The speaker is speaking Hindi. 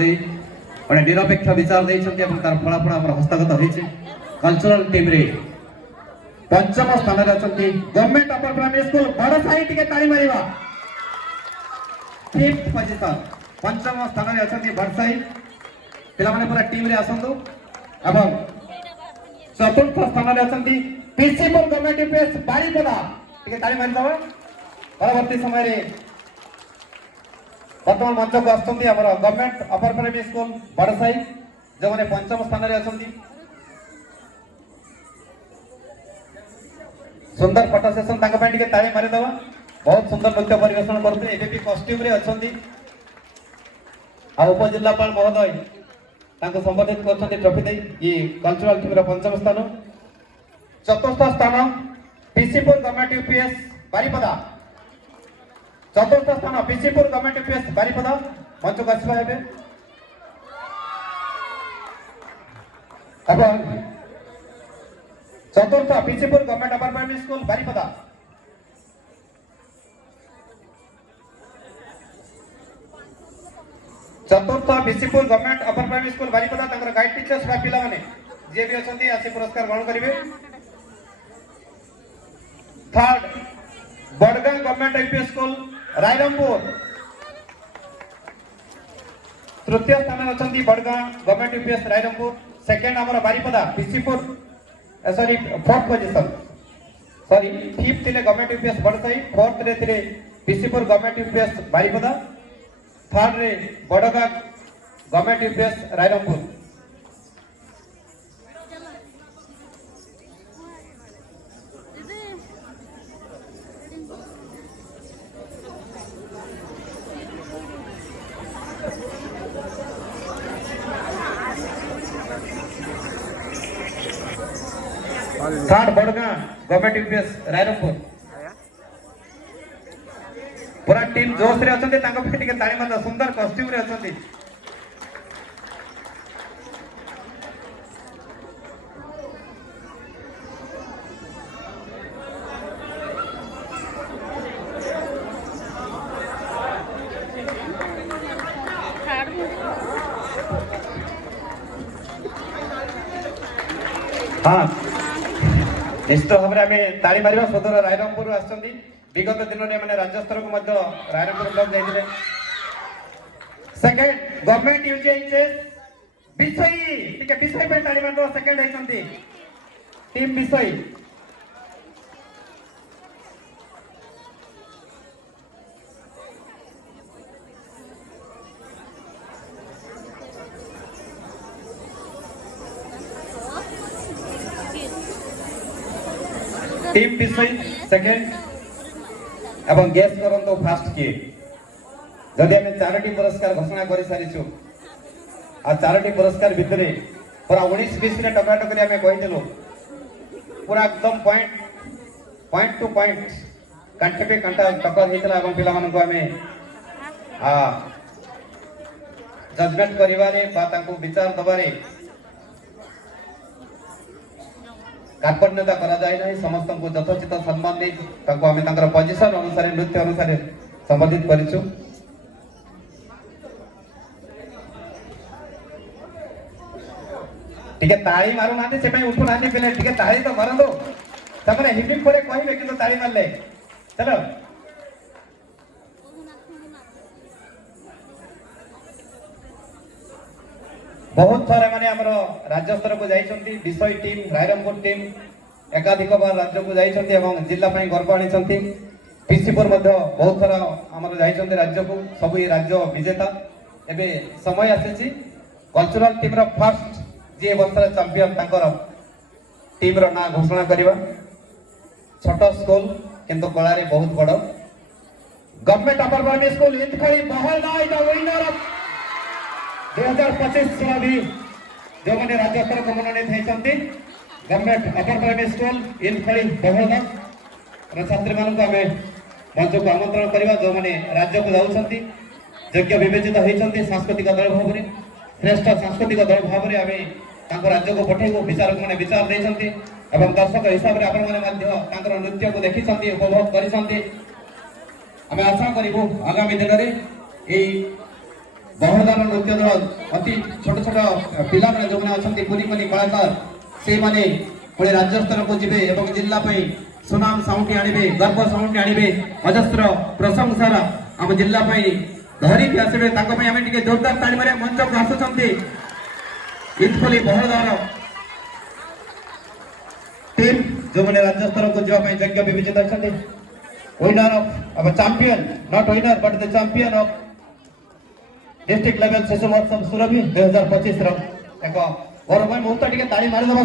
दे गोटे निरपेक्ष विचार देते तार फलाफल आम हस्तगत होती कल्चरल टीम रे पंचम स्थान अच्छा गवर्नमेंट अपर प्राइमरी स्कूल बड़साई टिके ताली मारिबा फिफ्थ पोजिशन पंचम स्थान में अच्छा बड़साई पिला माने पूरा टीम रे आसंतु एवं चतुर्थ स्थान में अच्छा पीसीपुर गवर्नमेंट यूपीएस बारीपदा टिके ताली मारि दबा परवर्ती समय रे वर्तमान मंच को आसुंती हमर गवर्नमेंट अपर प्राइमरी स्कूल बड़साई जो माने पंचम स्थान रे आसंती सुंदर फोटो सेशन तांका ପାଇଁ ଟିକେ ताली मारि दबा बहुत सुंदर नृत्य परिवेशन करते एबे भी कॉस्ट्यूम रे अछंती आ उपजिल्लापाल महोदय तांको संबोधित करछन्ती ट्रॉफी दे ये कल्चरल टीम रो पंचम स्थान चतुर्थ स्थान पीसीपुर गवर्नमेंट यूपीएस बारीपदा चतुर्थ स्थान पीसीपुर गवर्नमेंट यूपीएस बारीपदा मंच को आसीबा हेबे एवं चतुर्थ पीसीपुर government upper primary school Baripada चतुर्थ पीसीपुर government upper primary school Baripada तांकर गाइड टीचर्स बा पिला माने जे भी अछंती आसी पुरस्कार ग्रहण करिवे third Badgaon government UP school Rairangpur तृतीय स्थान में अछंती Badgaon government UPS Rairangpur second हमर बारीपदा पीसीपुर sorry fourth position sorry fifth थिले गवर्नमेंट यूपीएस बड़साई फोर्थ रे थिले पीसीपुर गवर्नमेंट यूपीएस बारीपदा थर्ड रे Badgaon government UPS Rairangpur third Badgaon government UPS Rairangpur पूरा टीम जोश रे अछंती तांको पे टिके ताली मार सुंदर कॉस्ट्यूम रे अछंती हाँ निश्चित भाव में ताली मारिबा सदर रायरंगपुर आछंती विगत दिन में मैंने राज्य स्तर को रायरंगपुर ब्लॉक जाइए सेकंड गवर्नमेंट यूजीएचएस विषयी ठीक है विषय पे ताली मार दो सेकंड है टीम विषय टीम विषय सेकंड एवं गेस करंतो फास्ट किए जदि आम चारोटी पुरस्कार घोषणा कर सारी आ चारोटी पुरस्कार भितर पूरा 19-20 टकाटकरी आम कहीदेलु पूरा एकदम पॉइंट टू पॉइंट कांठे पे कांटा टक्कर होता है पिला मानक आम जजमेंट करिवारे विचार दबारे कार्पण्यता करा जाए नहीं समस्त को यथोचित सम्मान दे पोजिशन अनुसार नृत्य अनुसार संबोधित करिछु ठीक है ताली मारू ना से पे उठू ना पिले ठीक है ताली तो मारंदो तमने हिबिक परे कहिबे कि तो ताली मारले चलो बहुत थर माने हमर राज्य स्तर को जाइछंती विषय टीम रायरंगपुर टीम एकाधिक बार राज्य को जाइछंती एवं जिला पई गर्व आनिछंती पीसीपुर मध्ये बहुत थर हमर जाइछंती राज्य को सब राज्य विजेता एबे समय आसीछि कल्चरल टीम रो फर्स्ट जे वर्षर चैंपियन तांकर टीम रो ना घोषणा करबा छोट स्कूल किंतु कला रे बहुत बड़ गवर्नमेंट अपर प्राइमरी स्कूल इंतखड़ी Bahalda is the winner of 2025 भी जो मैंने राज्य स्तर को मनोनीत होती गवर्नमेंट अपर प्राइमरी स्कूल इंखड़ी बहलदा छात्री मान आम मंच को आमंत्रण करवा जो मैंने राज्य को जाऊँच योग्य विवेचित होती सांस्कृतिक दल भाव में श्रेष्ठ सांस्कृतिक दल भाव में आम राज्य को पठेबू विचारक मैंने विचार देते दर्शक हिसाब से आपण नृत्य को देखी उपभोग कर आशा करूँ आगामी दिन में ବହଳଦାର ନୃତ୍ୟ ଦଳ ଅତି ଛୋଟ ଛୋଟ ପିଲାମାନେ ଯେଉଁମାନେ ଅଛନ୍ତି କୁନି କୁନି କଳାକାର ସେଇମାନେ ପୁଣି ରାଜ୍ୟ ସ୍ତରକୁ ଯିବେ ଏବଂ ଜିଲ୍ଲା ପାଇଁ ସୁନାମ ସାଉଁଟି ଆଣିବେ, ଗର୍ବ ସାଉଁଟି ଆଣିବେ, ଅଜସ୍ର ପ୍ରଶଂସାର ଆମ ଜିଲ୍ଲା ପାଇଁ ଧରିକି ଆସିବେ। ତାଙ୍କ ପାଇଁ ଆମେ ଟିକେ ଜୋରଦାର ତାଳି ମାରି ମଞ୍ଚକୁ ଆସୁଛନ୍ତି ଇଥପଲି ବହଳଦାର ଟିମ୍ ଯେଉଁମାନେ ରାଜ୍ୟ ସ୍ତରକୁ ଯିବା ପାଇଁ ଯୋଗ୍ୟ ବିବେଚିତ ଅଛନ୍ତି। Winner of champion, not winner but the champion of district level शिशु महोत्सव सुरभि 2025 एक गौरवमय मुहूर्त टी ताली मारिदेवा।